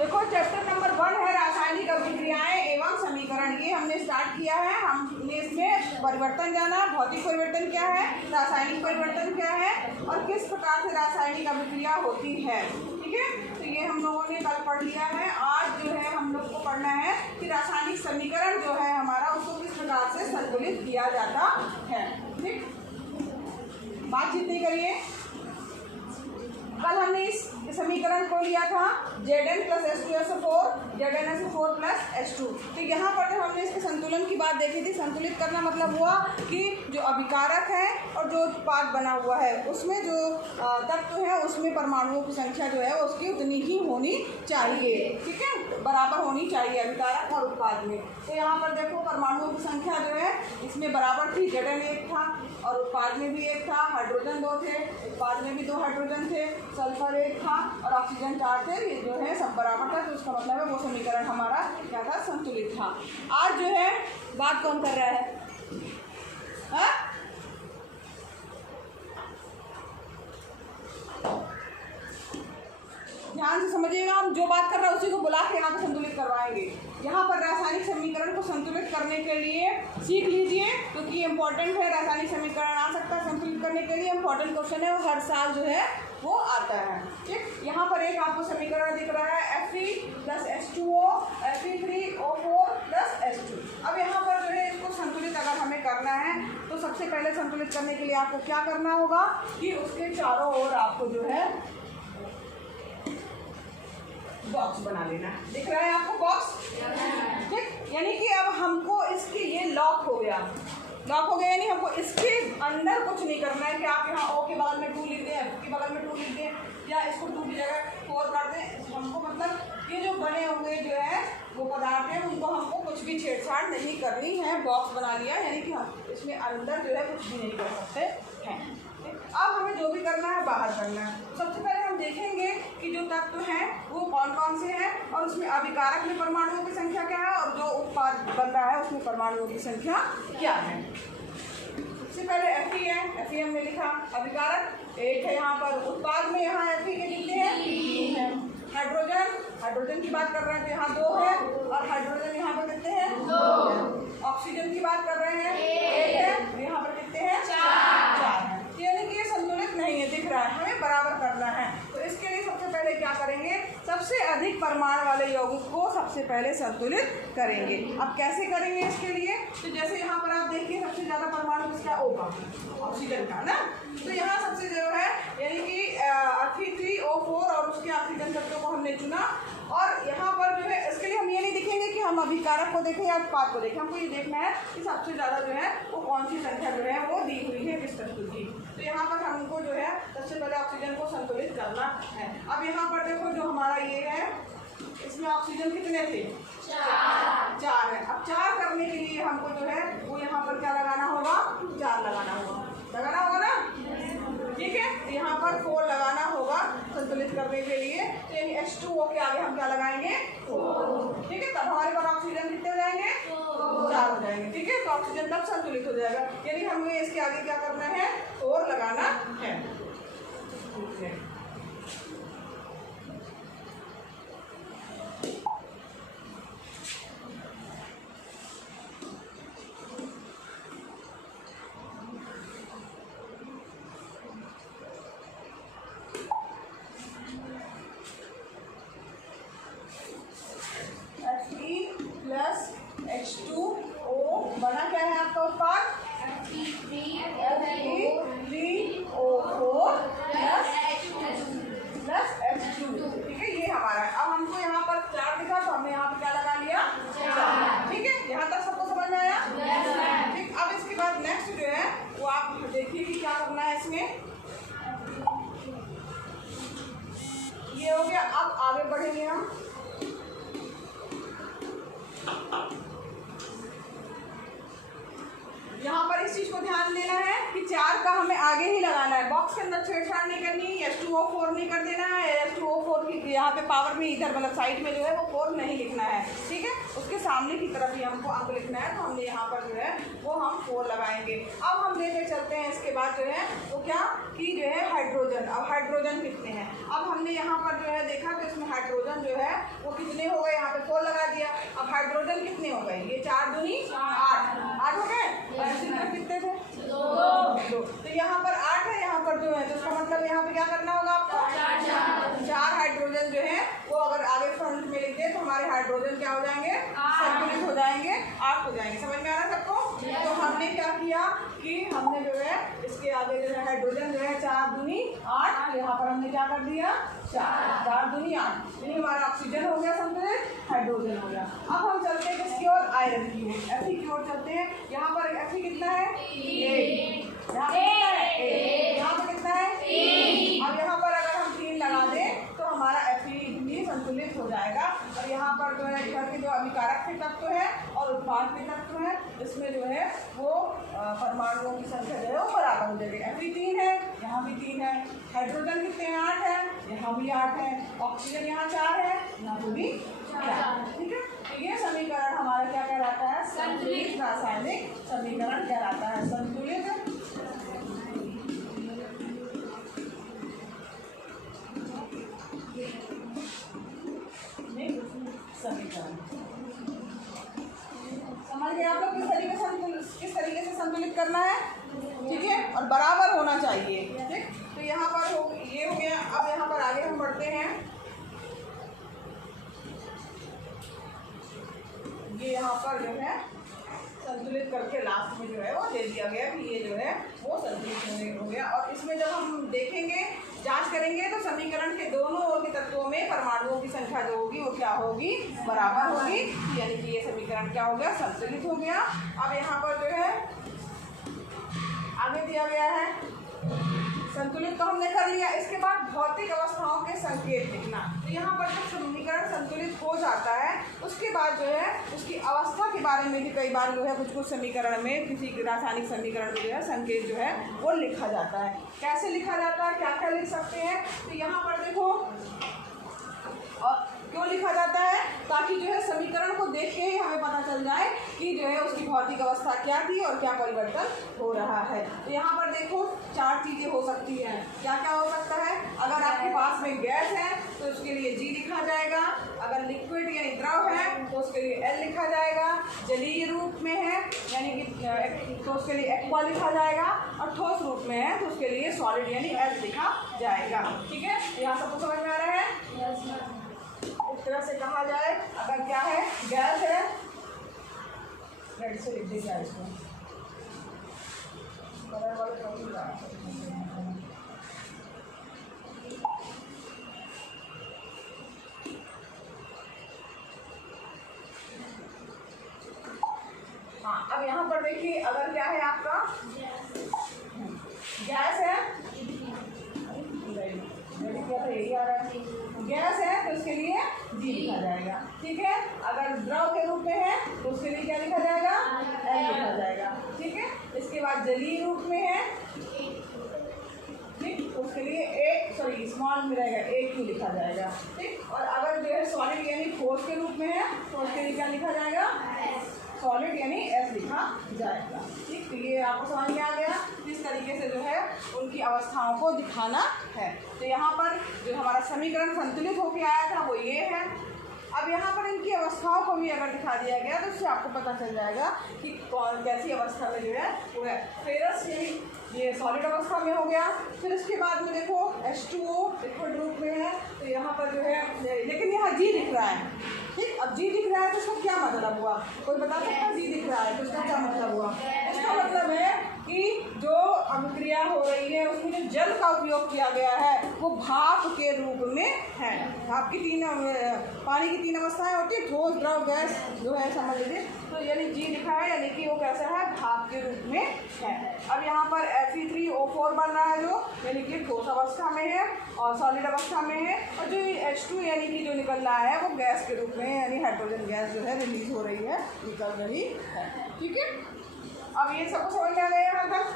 देखो chapter number 1 है रासायनिक अभिक्रियाएं एवं समीकरण। ये हमने स्टार्ट किया है। हमने इसमें परिवर्तन जाना, भौतिक परिवर्तन क्या है, रासायनिक परिवर्तन क्या है और किस प्रकार से रासायनिक अभिक्रिया होती है। ठीक है, तो ये हम लोगों ने कल पढ़ लिया है। आज जो है हम लोग को पढ़ना है कि रासायनिक समीकरण जो है हमारा उसको किस प्रकार से संतुलित किया जाता है। ठीक, बातचीत नहीं करिए। कल हमने इस समीकरण को लिया था Zn plus H2SO4 ZnSO4 plus H2। तो यहाँ पर जब हमने इसके संतुलन की बात देखी थी, संतुलित करना मतलब हुआ कि जो अभिकारक है और जो उत्पाद बना हुआ है उसमें जो तत्व है उसमें परमाणुओं की संख्या जो है उसकी उतनी ही होनी चाहिए। ठीक है, बराबर होनी चाहिए अभिकारक और उत्पाद में। तो यहाँ पर देखो परमाणुओं की संख्या जो है इसमें बराबर थी। Zn 1 था और उत्पाद में भी 1 था। हाइड्रोजन 2 थे, उत्पाद में भी 2 हाइड्रोजन थे। सल्फर 1 था और ऑक्सीजन 4 थे। ये जो है सब बराबर था, तो उसका मतलब है वो समीकरण हमारा क्या था, संतुलित था। आज जो है बात कौन कर रहा है? ध्यान से समझिएगा, हम जो बात कर रहे हैं उसी को बुला के यहाँ पे संतुलित करवाएंगे। यहाँ पर रासायनिक समीकरण को संतुलित करने के लिए सीख लीजिए, क्योंकि ये इंपॉर्टेंट है। रासायनिक समीकरण आ सकता है संतुलित करने के लिए, इंपॉर्टेंट क्वेश्चन है, वो हर साल जो है वो आता है। ठीक, यहाँ पर एक आपको समीकरण दिख रहा है Fe plus H2O Fe3O4 plus H2। अब यहाँ पर जो है इसको संतुलित अगर हमें करना है तो सबसे पहले संतुलित करने के लिए आपको क्या करना होगा कि उसके चारों ओर आपको जो है बॉक्स बना लेना है। दिख रहा है आपको बॉक्स? ठीक, यानी कि अब हमको इसकी ये लॉक हो गया यानी हमको इसके अंदर कुछ नहीं करना है कि आप यहाँ O के बगल में 2 लिख दें, F के बगल में 2 लिख दें या इसको 2 की जगह 4 कर दें। हमको मतलब ये जो बने हुए जो है वो पदार्थ है उनको हमको कुछ भी छेड़छाड़ नहीं करनी है। बॉक्स बना लिया यानी कि हम इसमें अंदर जो है कुछ भी नहीं कर सकते हैं। अब हमें जो भी करना है बाहर करना है। सबसे पहले हम देखेंगे कि जो तत्व हैं वो कौन कौन से हैं और उसमें अभिकारक में परमाणुओं की संख्या क्या है और जो उत्पाद बन रहा है उसमें परमाणुओं की संख्या क्या है। सबसे पहले Fe है, Fe हमने लिखा। अभिकारक 1 है यहाँ पर, उत्पाद में यहाँ Fe के कितने हैं? 3 है। हाइड्रोजन की बात कर रहे हैं तो यहाँ 2 है और हाइड्रोजन यहाँ पर कितने हैं? 2। ऑक्सीजन की बात कर रहे हैं 1 है, यहाँ पर कितने हैं? 4 है। यानी कि ये संतुलित नहीं है, दिख रहा है, हमें बराबर करना है। तो इसके लिए सबसे पहले क्या करेंगे, सबसे अधिक परमाणु वाले यौगिक को सबसे पहले संतुलित करेंगे। अब कैसे करेंगे इसके लिए, तो जैसे यहाँ पर आप देखिए सबसे ज़्यादा परमाणु किसका होगा? ऑक्सीजन का ना। तो यहाँ सबसे जो है यानी कि Fe3O4 और उसके ऑक्सीजन तत्वों को हमने चुना। और यहाँ पर जो है इसके लिए हम ये नहीं देखेंगे कि हम अभिकारक को देखें या उत्पाद को देखें, हमको ये देखना है कि सबसे ज़्यादा जो है वो कौन सी संख्या जो है वो दी हुई है किस तत्व की। तो यहाँ पर हमको जो है सबसे पहले ऑक्सीजन को संतुलित करना है। अब यहाँ पर देखो जो हमारा ये है इसमें ऑक्सीजन कितने थे? 4 है। अब 4 करने के लिए हमको जो है वो यहाँ पर क्या लगाना होगा? 4 लगाना होगा ना। ठीक है, यहाँ पर 4 लगाना होगा संतुलित करने के लिए। तो यानी H2O के आगे हम क्या लगाएंगे? 4। ठीक है, तब हमारे पास ऑक्सीजन कितने हो जाएंगे? 4 हो जाएंगे। ठीक है, तो ऑक्सीजन तब संतुलित हो जाएगा। यानी हमें इसके आगे क्या करना है? 4 लगाना है। ठीक है, H2O बना क्या है आपका उत्पाद? Fe3O4 plus H2। ठीक है, ये हमारा है। अब हमको यहाँ पर 4 दिखा तो हमने यहाँ पर क्या लगा लिया? 4। ठीक है, यहाँ तक सबको समझ में आया? ठीक, अब इसके बाद नेक्स्ट जो है वो आप देखिए कि क्या करना है इसमें। ये हो गया। अब आगे बढ़ेंगे हम। यहाँ पर इस चीज को ध्यान देना है कि चार का हमें आगे ही लगाना है, बॉक्स के अंदर छेड़छाड़ नहीं करनी, H2O4 नहीं कर देना है, H2O4 की यहाँ पे पावर में इधर मतलब साइड में जो है वो 4 नहीं लिखना है, ठीक है। उसके सामने की तरफ ही हमको अंक लिखना है, तो हमने यहाँ पर जो है वो हम 4 लगाएंगे। अब हम लेके चलते हैं इसके बाद जो है वो क्या कि जो है हाइड्रोजन। अब हाइड्रोजन कितने हैं, अब हमने यहाँ पर जो है देखा तो इसमें हाइड्रोजन जो है वो कितने हो गए, यहाँ पे 4 लगा दिया। अब हाइड्रोजन कितने हो गए, ये 4 दूनी 8 हो गए, कितने थे 2। तो यहाँ पर 8 है, यहाँ पर 2 है, तो इसका मतलब यहाँ पे क्या करना होगा आपको 4 हाइड्रोजन जो है वो अगर आगे फ्रंट में लिख दे तो हमारे हाइड्रोजन क्या हो जाएंगे, संतुलित हो जाएंगे, 8 हो जाएंगे। समझ में आ रहा है सबको। तो हमने क्या किया कि हमने जो है इसके आगे जो है हाइड्रोजन जो है 4 दूनी 8, यहाँ पर हमने क्या कर दिया 4 दूनी 8, यानी हमारा ऑक्सीजन हो गया संतुलित, हाइड्रोजन हो गया। अब हम चलते हैं किसकी ओर, आयरन की ओर, Fe की ओर चलते हैं। यहाँ पर Fe कितना है 1, यहाँ पर कितना है 3। अब यहाँ पर अगर हम 3 लगा दें तो हमारा Fe भी संतुलित हो जाएगा। और यहाँ पर जो है इधर के जो अभिकारक के तत्व है और उत्पाद के तत्व है, इसमें जो है वो परमाणुओं की संख्या जो है वो बराबर हो जाएगी। Fe 3 है, यहाँ भी 3 है, हाइड्रोजन कितने हैं 8 है, यहाँ भी 8 है, ऑक्सीजन यहाँ 4 है, यहाँ पर भी 4, ठीक है। तो ये समीकरण हमारा क्या कहलाता है, संतुलित रासायनिक समीकरण कहलाता है, संतुलित समीकरण। समझ गए आप लोग किस तरीके से संतुलित करना है, ठीक है, और बराबर होना चाहिए, ठीक। तो यहाँ पर ये हो गया। अब यहाँ पर आगे हम बढ़ते हैं, ये यहाँ पर जो है संतुलित करके लास्ट में जो है वो दे दिया गया कि ये जो है वो संतुलित हो गया। और इसमें जब हम देखेंगे जांच करेंगे तो समीकरण के दोनों ओर के तत्वों में परमाणुओं की संख्या जो होगी वो क्या होगी, बराबर होगी, यानी कि ये समीकरण क्या हो गया, संतुलित हो गया। अब यहाँ पर जो है आगे दिया गया है संतुलित तो हमने कर लिया, इसके बाद भौतिक अवस्थाओं के संकेत लिखना। तो यहाँ पर जब समीकरण संतुलित हो जाता है उसके बाद जो है उसकी अवस्था के बारे में भी कई बार जो है कुछ समीकरण में किसी रासायनिक समीकरण में जो है संकेत जो है वो लिखा जाता है। कैसे लिखा जाता है, क्या क्या लिख सकते हैं, तो यहाँ पर देखो, और क्यों लिखा जाता है, ताकि जो है समीकरण को देख के ही हमें पता चल जाए कि जो है उसकी भौतिक अवस्था क्या थी और क्या परिवर्तन हो रहा है। तो यहाँ पर देखो 4 चीज़ें हो सकती हैं, क्या क्या हो सकता है। अगर आपके पास में गैस है तो उसके लिए G लिखा जाएगा, अगर लिक्विड यानी द्रव है तो उसके लिए L लिखा जाएगा, जलीय रूप में है यानी कि तो उसके लिए एक्वा लिखा जाएगा, और ठोस रूप में है तो उसके लिए सॉलिड यानी S लिखा जाएगा, ठीक है। यहाँ सबको समझ में आ रहा है। इस तरह से कहा जाए, अगर क्या है गैस है, रेड से लिख दीजिए इसको, हाँ। अब यहाँ पर देखिए, अगर क्या है आपका गैस है, यही आ रहा है, गैस है तो उसके लिए G लिखा जाएगा, ठीक है। अगर द्रव के रूप में है तो उसके लिए क्या लिखा जाएगा, L लिखा जाएगा, ठीक है। इसके बाद जलीय रूप में है, ठीक, उसके लिए स्मॉल में रहेगा AQ लिखा जाएगा, ठीक। और अगर जो है सॉलिड यानी ठोस के रूप में है तो उसके लिए क्या लिखा जाएगा, सॉलिड यानी S लिखा जाएगा, ठीक। तो ये आपको समझ में आ गया किस तरीके से जो है उनकी अवस्थाओं को दिखाना है। तो यहाँ पर जो हमारा समीकरण संतुलित होकर आया था वो ये है। अब यहाँ पर इनकी अवस्थाओं को भी अगर दिखा दिया गया तो उससे आपको पता चल जाएगा कि कौन कैसी अवस्था में जो है वो है। फेरस ये सॉलिड अवस्था में हो गया। फिर उसके बाद में देखो H2O लिक्विड रूप में है, तो यहाँ पर जो है लेकिन यहाँ G दिख रहा है, ठीक। अब G दिख रहा है तो इसका क्या मतलब हुआ, कोई बता सकता है? G दिख रहा है तो इसका क्या मतलब हुआ? इसका मतलब है कि जो अभिक्रिया हो रही है उसमें जो जल का उपयोग किया गया है वो भाप के रूप में है। भाप की पानी की 3 अवस्थाएं होती है, ठोस, द्रव, गैस जो है, समझ लीजिए। तो यानी G लिखा है यानी कि वो कैसा है, भाप के रूप में है। अब यहाँ पर Fe3O4 बन रहा है जो यानी कि ठोस अवस्था में है और सॉलिड अवस्था में है, और जो H2 यानी कि जो निकल रहा है वो गैस के रूप में यानी हाइड्रोजन गैस जो है रिलीज हो रही है, निकल रही है, ठीक है। अब ये सबको समझ में आ गया यहाँ तक?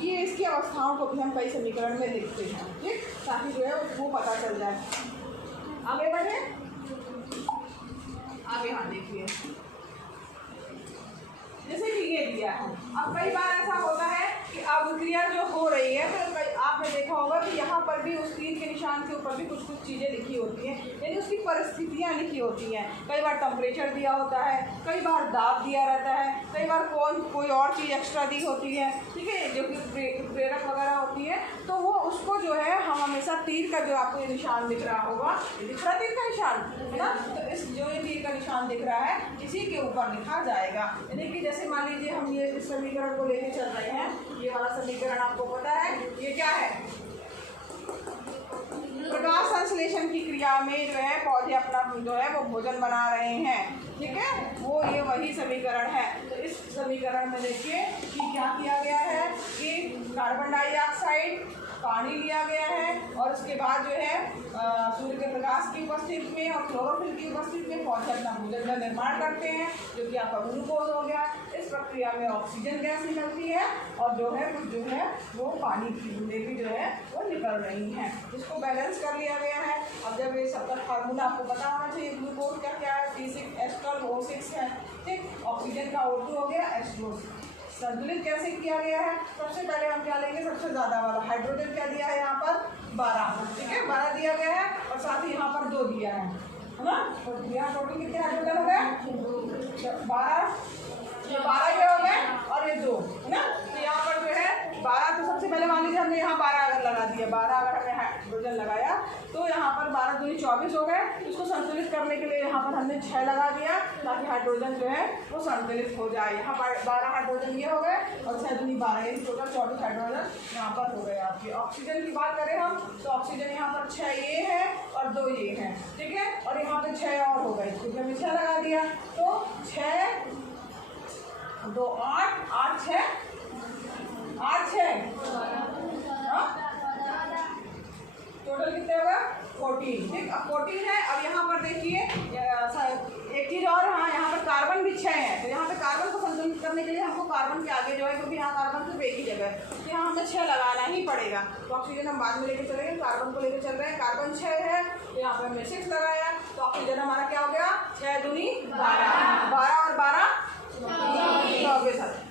ये इसकी अवस्थाओं को भी हम कई समीकरण में लिखते हैं, ठीक, ताकि जो है वो पता चल जाए। आगे बढ़े, आगे हाँ देखिए, जैसे कि ये दिया है। अब कई बार ऐसा होता है कि अभिक्रिया जो हो रही है, तो आपने देखा होगा कि यहाँ पर भी उस तीर के निशान के ऊपर भी कुछ कुछ चीज़ें लिखी होती हैं, यानी उसकी परिस्थितियाँ लिखी होती हैं। कई बार टेम्परेचर दिया होता है, कई बार दाब दिया रहता है, कई बार कोई और चीज़ एक्स्ट्रा दी होती है, ठीक है, जो कि प्रेरक वगैरह होती है। तो वो उसको जो है हम हमेशा तीर का, जो आपको ये निशान दिख रहा होगा, ये दिख रहा तीर का निशान है ना, तो इस जो ये तीर का निशान दिख रहा है इसी के ऊपर लिखा जाएगा। यानी कि जैसे मान लीजिए हम ये इस समीकरण को लेके चल रहे हैं, ये वाला समीकरण आपको पता है ये क्या है, प्रकाश संश्लेषण की क्रिया में जो है पौधे अपना जो है वो भोजन बना रहे हैं, ठीक है, वो ये वही समीकरण है। तो इस समीकरण में देखिए कि क्या किया गया है कि कार्बन डाइऑक्साइड, पानी लिया गया है और उसके बाद जो है सूर्य के प्रकाश की उपस्थिति में और क्लोरोफिल की उपस्थिति में पौधे अपना भोजन का निर्माण करते हैं, जो कि आपका ग्लूकोज हो गया। इस प्रक्रिया में ऑक्सीजन गैस निकलती है और जो है वो पानी की बूंदें भी जो है वो निकल रही हैं, इसको बैलेंस कर लिया गया है। अब जब ये सबका फार्मूला आपको पता होना चाहिए, ग्लूकोज का क्या है, C6H12O6 है, ठीक, ऑक्सीजन का O2 हो गया, H2O। संतुलित कैसे किया गया है, सबसे पहले हम क्या लेंगे, सबसे ज़्यादा वाला हाइड्रोजन क्या दिया है यहाँ पर 12, ठीक है, 12 दिया गया है और साथ ही यहाँ पर 2 दिया है ना, तो यहाँ टोटल कितने हाइड्रोजन हो गए, 12, ये 12 ये हो गए और ये 2 है ना। तो यहाँ पर जो है 12, तो सबसे पहले मान लीजिए हमने यहाँ 12 अगर लगा दिया, 12 अगर हमने हाइड्रोजन लगाया तो यहाँ पर 12 दूनी 24 हो गए। इसको संतुलित करने के लिए यहाँ पर हमने 6 लगा दिया ताकि हाइड्रोजन जो है वो संतुलित हो जाए। यहाँ पर 12 हाइड्रोजन ये हो गए और 6 दूनी 12, ये टोटल 24 हाइड्रोजन यहाँ पर हो गए आपके। ऑक्सीजन की बात करें हम तो ऑक्सीजन यहाँ पर 6 ये है और 2 ये है, ठीक है, और यहाँ पर 6 और हो गए, क्योंकि हमने 6 लगा दिया तो 6 2 8 8 6 8 6 टोटल कितने होगा 14, ठीक। अब 14 है। अब यहाँ पर देखिए एक चीज़ और, हाँ यहाँ पर कार्बन भी 6 है, तो यहाँ पे कार्बन को संतुलित करने के लिए हमको कार्बन के आगे जो है, क्योंकि यहाँ कार्बन सिर्फ एक ही जगह है, तो यहाँ हमें 6 लगाना ही पड़ेगा। तो ऑक्सीजन हम बाद में लेके चलेंगे, कार्बन को लेके चल रहे हैं, कार्बन 6 है तो यहाँ पर हमने 6 लगाया, तो ऑक्सीजन हमारा क्या हो गया 6 दूनी 12, 12 और 12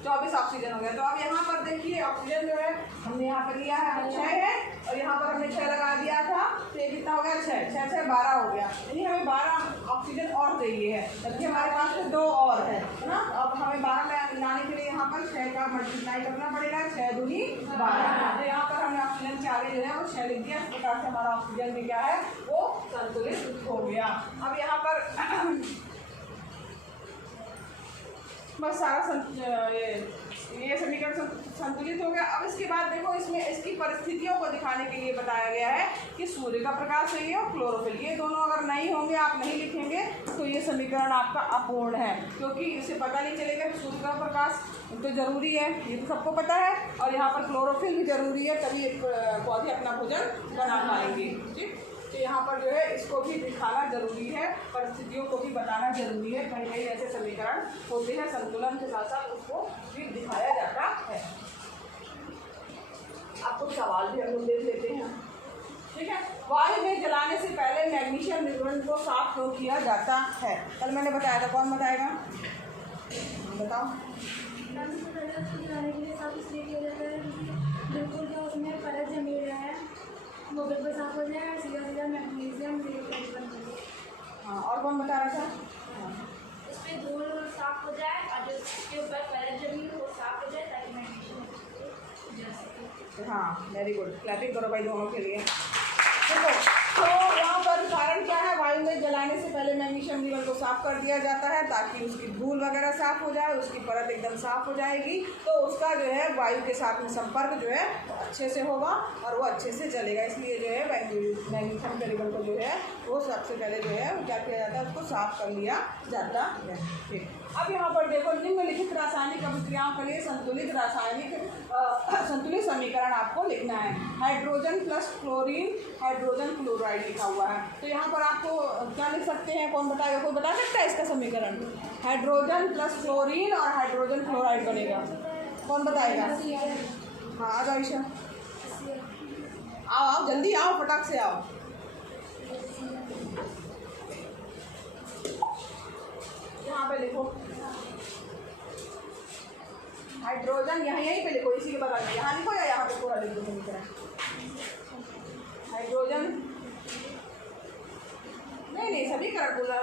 24 ऑक्सीजन हो गया। तो अब यहाँ पर देखिए ऑक्सीजन जो है हमने यहाँ पर लिया है 6 है और यहाँ पर हमने 6 लगा दिया था, तो ये कितना हो गया 6 6 6 12 हो गया, यानी हमें 12 ऑक्सीजन और चाहिए है, जबकि हमारे पास में 2 और है ना। अब हमें 12 लाने के लिए यहाँ पर 6 का मल्टीप्लाई करना पड़ेगा, 6 दूनी 12, तो यहाँ पर हमने ऑक्सीजन के आगे जो है वो 6 लिख दिया। इस प्रकार से हमारा ऑक्सीजन में क्या है वो संतुलित हो गया। अब यहाँ पर बस सारा ये समीकरण संतुलित हो गया। अब इसके बाद देखो इसमें इसकी परिस्थितियों को दिखाने के लिए बताया गया है कि सूर्य का प्रकाश चाहिए और क्लोरोफिल, ये दोनों अगर नहीं होंगे, आप नहीं लिखेंगे तो ये समीकरण आपका अपूर्ण है, क्योंकि इसे पता नहीं चलेगा कि सूर्य का प्रकाश तो जरूरी है, ये तो सबको पता है, और यहाँ पर क्लोरोफिल भी जरूरी है, तभी पौधे अपना भोजन बना पाएंगे, ठीक। तो यहाँ पर जो है इसको भी दिखाना जरूरी है, परिस्थितियों को भी बताना जरूरी है। कहीं कहीं ऐसे समीकरण होते हैं, संतुलन के साथ साथ उसको भी दिखाया जाता है। आपको सवाल भी हम लोग देख लेते हैं, ठीक है। वायु में जलाने से पहले मैग्नीशियम निर्वहन को साफ क्यों किया जाता है, कल मैंने बताया था, कौन बताएगा, बताओ। बिल्कुल जो उसमें परत जमी है वो बिल्कुल साफ हो जाए और सीधा सीधा मैग्नीशियम बन जाए। हाँ, और कौन बता रहा था, उसमें धूल साफ हो जाए और जो उसके ऊपर परत जमी हो वो साफ हो जाए ताकि मैग्नीशियम जल सके। हाँ वेरी गुड, क्लैपिंग करो भाई दोनों के लिए। देखो तो यहाँ पर कारण क्या है, वायु में जलाने से पहले मैग्नीशियम लीवर को साफ कर दिया जाता है ताकि उसकी धूल वगैरह साफ हो जाए, उसकी परत एकदम साफ हो जाएगी, तो उसका जो है वायु के साथ में संपर्क जो है अच्छे से होगा और वो अच्छे से चलेगा। इसलिए जो है मैग्नीशियम के लीवर को जो है वो सबसे पहले जो है क्या किया जाता है, उसको साफ कर लिया जाता है, ठीक। अब यहाँ पर देखो निम्नलिखित रासायनिक अभिक्रियाओं के लिए संतुलित समीकरण आपको लिखना है। Hydrogen plus chlorine hydrogen chloride लिखा हुआ है, तो यहाँ पर आपको क्या लिख सकते हैं, कौन बताएगा, कोई बता सकता है इसका समीकरण। हाइड्रोजन प्लस क्लोरीन और हाइड्रोजन क्लोराइड बनेगा, कौन बताएगा, हाँ आ जाओ ईशा, आओ आओ जल्दी आओ, फटाक से आओ। यहाँ पे लिखो हाइड्रोजन, यहीं पे लिखो, इसी के बगल में, यहाँ लिखो या यहाँ पे पूरा लिख दो पूरी तरह। हाइड्रोजन नहीं समीकरण बोला,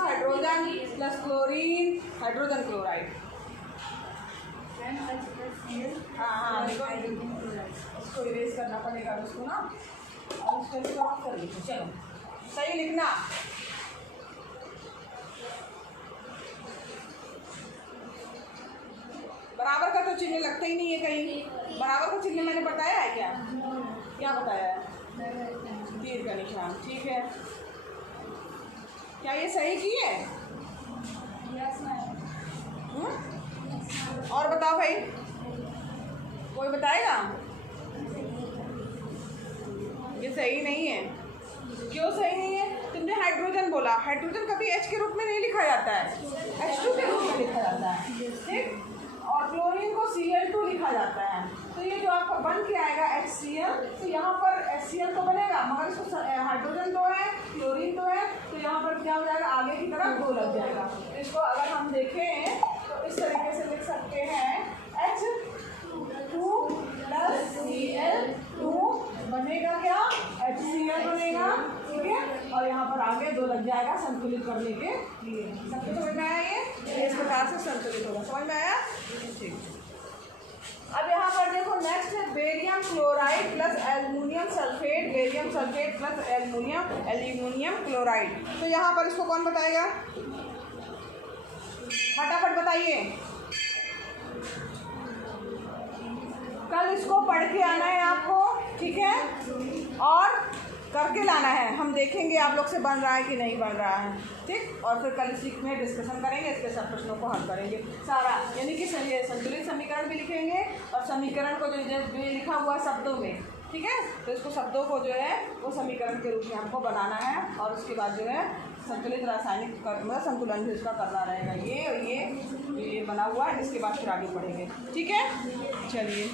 hydrogen plus chlorine, hydrogen chloride. हाँ देखो इसको इरेज करना पड़ेगा उसको ना, और इसको ऑफ कर लिखो। चलो सही लिखना। बराबर का तो चिन्ह लगता ही नहीं है कहीं। बराबर का चिन्ह मैंने बताया है क्या? क्या बताया है? तीर का निशान, ठीक है। क्या ये सही की है? और बताओ भाई, कोई बताएगा? ये सही नहीं है। क्यों सही नहीं है? तुमने हाइड्रोजन बोला, हाइड्रोजन कभी H के रूप में नहीं लिखा जाता है, H2 के रूप में लिखा जाता है, ठीक। और क्लोरीन को Cl2 लिखा जाता है। तो ये जो आपका बन के आएगा HCl, तो यहाँ पर HCl तो बनेगा, मगर इसको हाइड्रोजन तो है, क्लोरीन तो है, तो यहाँ पर क्या हो जाएगा, आगे की तरफ 2 लग जाएगा। तो इसको अगर हम देखें तो इस तरीके से लिख सकते हैं, H2 + Cl2 बनेगा क्या? HCl बनेगा, ठीक है। और यहाँ पर आगे 2 लग जाएगा संतुलित करने के लिए। सबको समझ में आया? ये इस प्रकार से संतुलित होगा, समझ में आया? ठीक। अब यहाँ पर देखो नेक्स्ट है barium chloride plus aluminium sulphate, barium sulphate plus aluminium chloride. तो यहाँ पर इसको कौन बताएगा? फटाफट बताइए। कल इसको पढ़ के आना है आपको, ठीक है, और करके लाना है। हम देखेंगे आप लोग से बन रहा है कि नहीं बन रहा है, ठीक। और फिर कल इसी में डिस्कशन करेंगे, इसके सब प्रश्नों को हल करेंगे सारा, यानी कि संतुलित समीकरण भी लिखेंगे और समीकरण को जो लिखा हुआ शब्दों में, ठीक है, तो इसको शब्दों को जो है वो समीकरण के रूप में हमको बनाना है। और उसके बाद जो है संतुलित रासायनिक संतुलन भी उसका करना रहेगा। ये और ये बना हुआ है, इसके बाद फिर आगे पढ़ेंगे, ठीक है। चलिए।